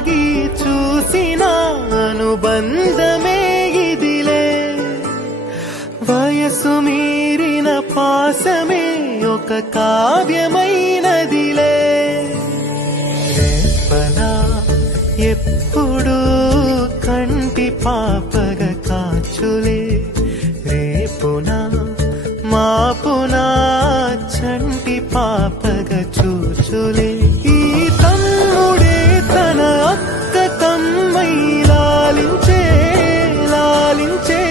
కాలమాగి చూసిన అనుబంధమే ఇదిలే వయసు మీరిన పాసమే ఒక కావ్యమైనదిలే రేపలా ఎప్పుడు కంటి పాపగ కాచులే రేపునా మాపునా చంటి పాపగ చూచులే ఈ తమ్ముడే తన అక్క తమ్మై లాలించే లాలించే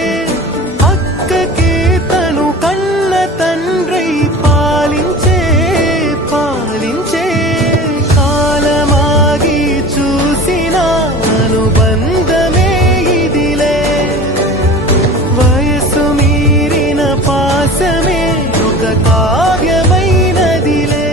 అక్కకే తను కన్న తండ్రి పాలించే పాలించే కాలమాగి చూసిన అనుబంధమే ఇదిలే వయసు మీరిన పాసమే ఒక కావ్యమైనదిలే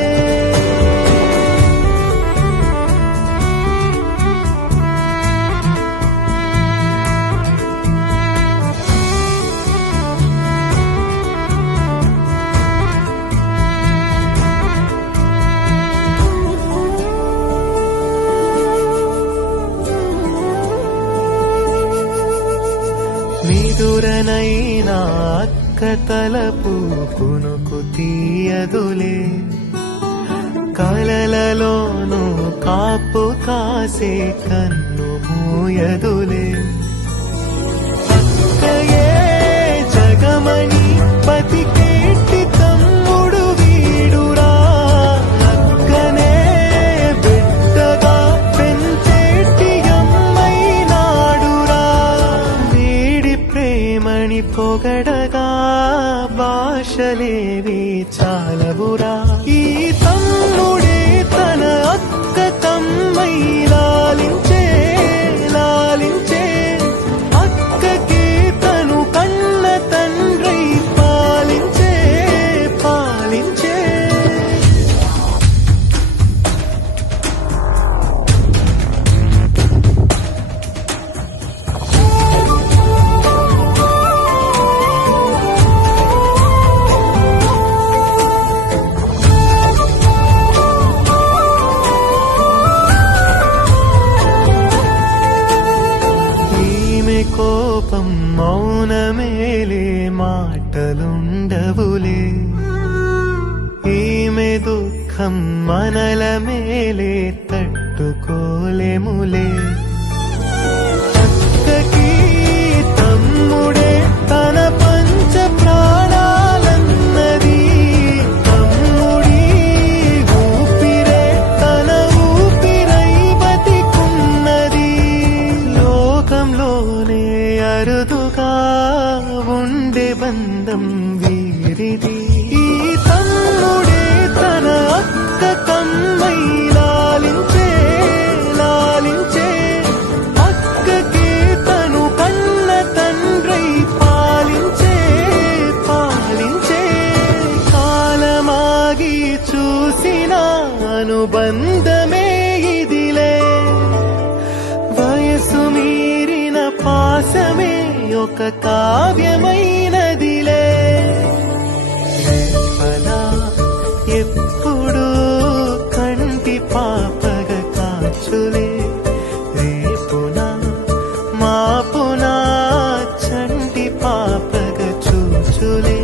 నిదురనైనా అక్క తలపు కునుకు తీయదులే కలలలోనూ కాపు కాసే కన్ను మూయదులే అక్కయే జగమణి బతికేటి తమ్ముడు వీడురా అక్కనే బిడ్డగా పెంచేటి అమ్మైనాడురా వీడి ప్రేమని పొగడగా భాషలేవి చాలవురా ఈ తమ్ముడే తన అక్క తమ్మై లాలించే లాలించే అక్కకే తను కన్న తండ్రి పాలించే పాలించే కోపం మౌనమేలే మాటలుండవులే ఈమె దుఃఖం మనల మేలే తట్టుకోలేములే అక్కకి తమ్ముడే తన పంచ ప్రాణాలన్నది తమ్ముడి ఊపిరే తన ఊపిరై బతికున్నది లోకంలోనే అరుదుగా ఉండే బంధం వీరిది ఈ తమ్ముడే తన అక్క తమ్మై లాలించే లాలించే అక్కకే తను కన్న తండ్రి పాలించే పాలించే కాలమాగి చూసిన అనుబంధమే ఇదిలే వయసు మీరిన పాసమే ఒక కావ్యమైనదిలే రేపలా ఎప్పుడు కంటి పాపగ కాచులే రేపునా మాపునా చంటి పాపగ చూచులే